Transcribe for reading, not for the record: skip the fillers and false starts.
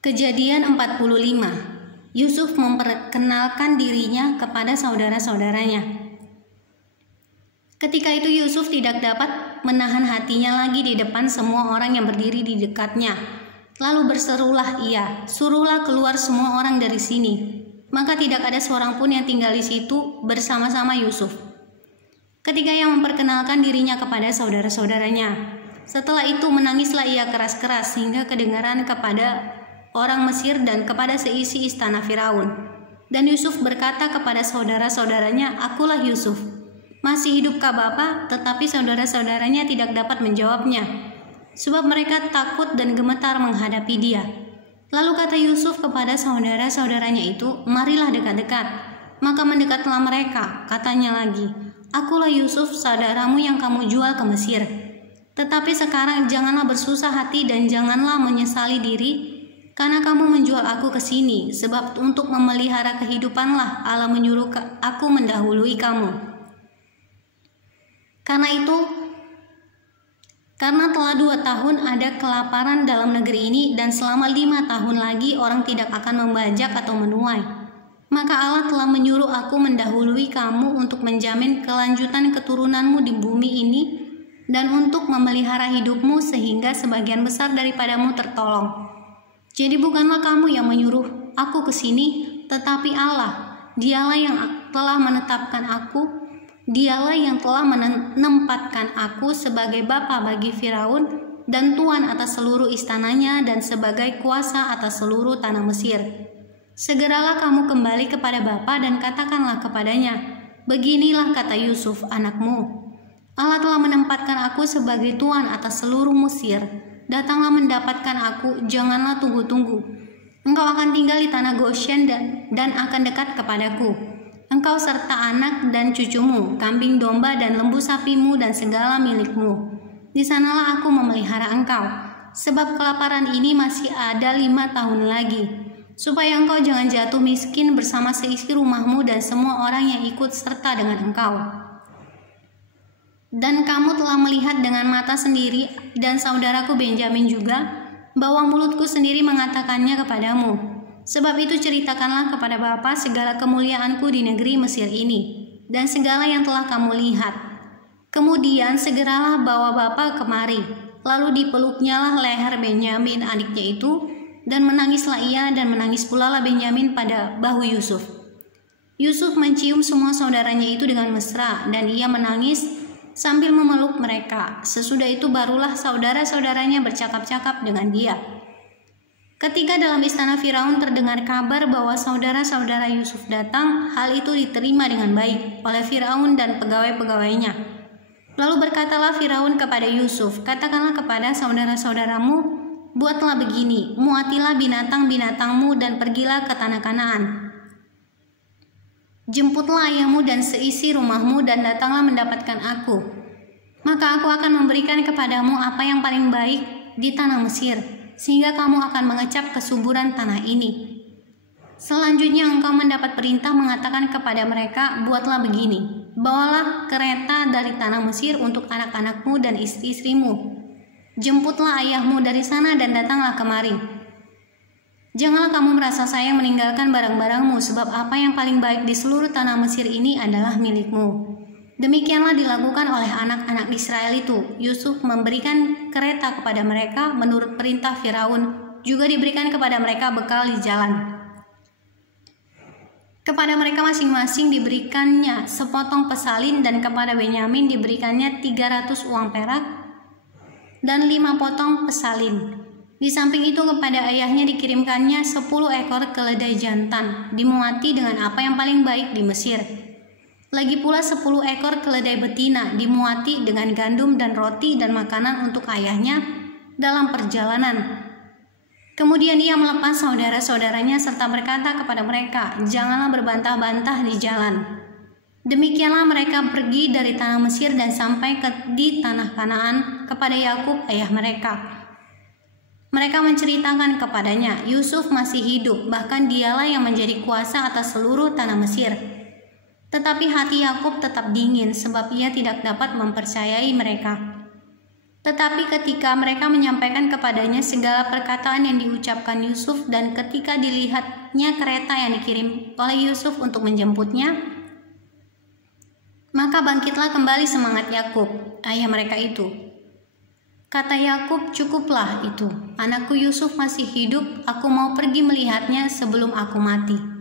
Kejadian 45. Yusuf memperkenalkan dirinya kepada saudara-saudaranya. Ketika itu Yusuf tidak dapat menahan hatinya lagi di depan semua orang yang berdiri di dekatnya. Lalu berserulah ia, "Suruhlah keluar semua orang dari sini." Maka tidak ada seorang pun yang tinggal di situ bersama-sama Yusuf. Ketika ia memperkenalkan dirinya kepada saudara-saudaranya, setelah itu menangislah ia keras-keras hingga kedengaran kepada orang Mesir dan kepada seisi istana Firaun. Dan Yusuf berkata kepada saudara-saudaranya, "Akulah Yusuf. Masih hidupkah Bapa?" Tetapi saudara-saudaranya tidak dapat menjawabnya, sebab mereka takut dan gemetar menghadapi dia. Lalu kata Yusuf kepada saudara-saudaranya itu, "Marilah dekat-dekat." Maka mendekatlah mereka, katanya lagi, "Akulah Yusuf, saudaramu yang kamu jual ke Mesir. Tetapi sekarang janganlah bersusah hati dan janganlah menyesali diri, karena kamu menjual aku ke sini, sebab untuk memelihara kehidupanlah Allah menyuruh aku mendahului kamu. Karena telah 2 tahun ada kelaparan dalam negeri ini, dan selama 5 tahun lagi orang tidak akan membajak atau menuai. Maka Allah telah menyuruh aku mendahului kamu untuk menjamin kelanjutan keturunanmu di bumi ini, dan untuk memelihara hidupmu sehingga sebagian besar daripadamu tertolong. Jadi bukanlah kamu yang menyuruh aku ke sini, tetapi Allah. Dialah yang telah menempatkan aku sebagai bapa bagi Firaun dan tuan atas seluruh istananya dan sebagai kuasa atas seluruh tanah Mesir. Segeralah kamu kembali kepada bapa dan katakanlah kepadanya, beginilah kata Yusuf anakmu. Allah telah menempatkan aku sebagai tuan atas seluruh Mesir. Datanglah mendapatkan aku, janganlah tunggu-tunggu. Engkau akan tinggal di tanah Goshen dan akan dekat kepadaku. Engkau serta anak dan cucumu, kambing domba dan lembu sapimu dan segala milikmu. Di sanalah aku memelihara engkau, sebab kelaparan ini masih ada 5 tahun lagi, supaya engkau jangan jatuh miskin bersama seisi rumahmu dan semua orang yang ikut serta dengan engkau. Dan kamu telah melihat dengan mata sendiri, dan saudaraku Benjamin juga, bahwa mulutku sendiri mengatakannya kepadamu. Sebab itu ceritakanlah kepada Bapa segala kemuliaanku di negeri Mesir ini, dan segala yang telah kamu lihat. Kemudian segeralah bawa Bapa kemari." Lalu dipeluknyalah leher Benyamin adiknya itu, dan menangislah ia, dan menangis pula lah Benyamin pada bahu Yusuf. Yusuf mencium semua saudaranya itu dengan mesra, dan ia menangis sambil memeluk mereka. Sesudah itu barulah saudara-saudaranya bercakap-cakap dengan dia. Ketika dalam istana Firaun terdengar kabar bahwa saudara-saudara Yusuf datang, hal itu diterima dengan baik oleh Firaun dan pegawai-pegawainya. Lalu berkatalah Firaun kepada Yusuf, "Katakanlah kepada saudara-saudaramu, buatlah begini, muatilah binatang-binatangmu dan pergilah ke tanah Kanaan. Jemputlah ayahmu dan seisi rumahmu dan datanglah mendapatkan aku. Maka aku akan memberikan kepadamu apa yang paling baik di tanah Mesir, sehingga kamu akan mengecap kesuburan tanah ini. Selanjutnya engkau mendapat perintah mengatakan kepada mereka, buatlah begini, bawalah kereta dari tanah Mesir untuk anak-anakmu dan istri-istrimu. Jemputlah ayahmu dari sana dan datanglah kemari. Janganlah kamu merasa sayang meninggalkan barang-barangmu, sebab apa yang paling baik di seluruh tanah Mesir ini adalah milikmu." Demikianlah dilakukan oleh anak-anak Israel itu. Yusuf memberikan kereta kepada mereka menurut perintah Firaun, juga diberikan kepada mereka bekal di jalan. Kepada mereka masing-masing diberikannya sepotong pesalin, dan kepada Benyamin diberikannya 300 uang perak dan 5 potong pesalin. Di samping itu kepada ayahnya dikirimkannya 10 ekor keledai jantan, dimuati dengan apa yang paling baik di Mesir. Lagi pula 10 ekor keledai betina, dimuati dengan gandum dan roti dan makanan untuk ayahnya dalam perjalanan. Kemudian ia melepas saudara-saudaranya serta berkata kepada mereka, "Janganlah berbantah-bantah di jalan." Demikianlah mereka pergi dari tanah Mesir dan sampai di tanah Kanaan kepada Yakub ayah mereka. Mereka menceritakan kepadanya, Yusuf masih hidup, bahkan dialah yang menjadi kuasa atas seluruh tanah Mesir. Tetapi hati Yakub tetap dingin, sebab ia tidak dapat mempercayai mereka. Tetapi ketika mereka menyampaikan kepadanya segala perkataan yang diucapkan Yusuf dan ketika dilihatnya kereta yang dikirim oleh Yusuf untuk menjemputnya, maka bangkitlah kembali semangat Yakub, ayah mereka itu. Kata Yakub, "Cukuplah itu, anakku Yusuf masih hidup, aku mau pergi melihatnya sebelum aku mati."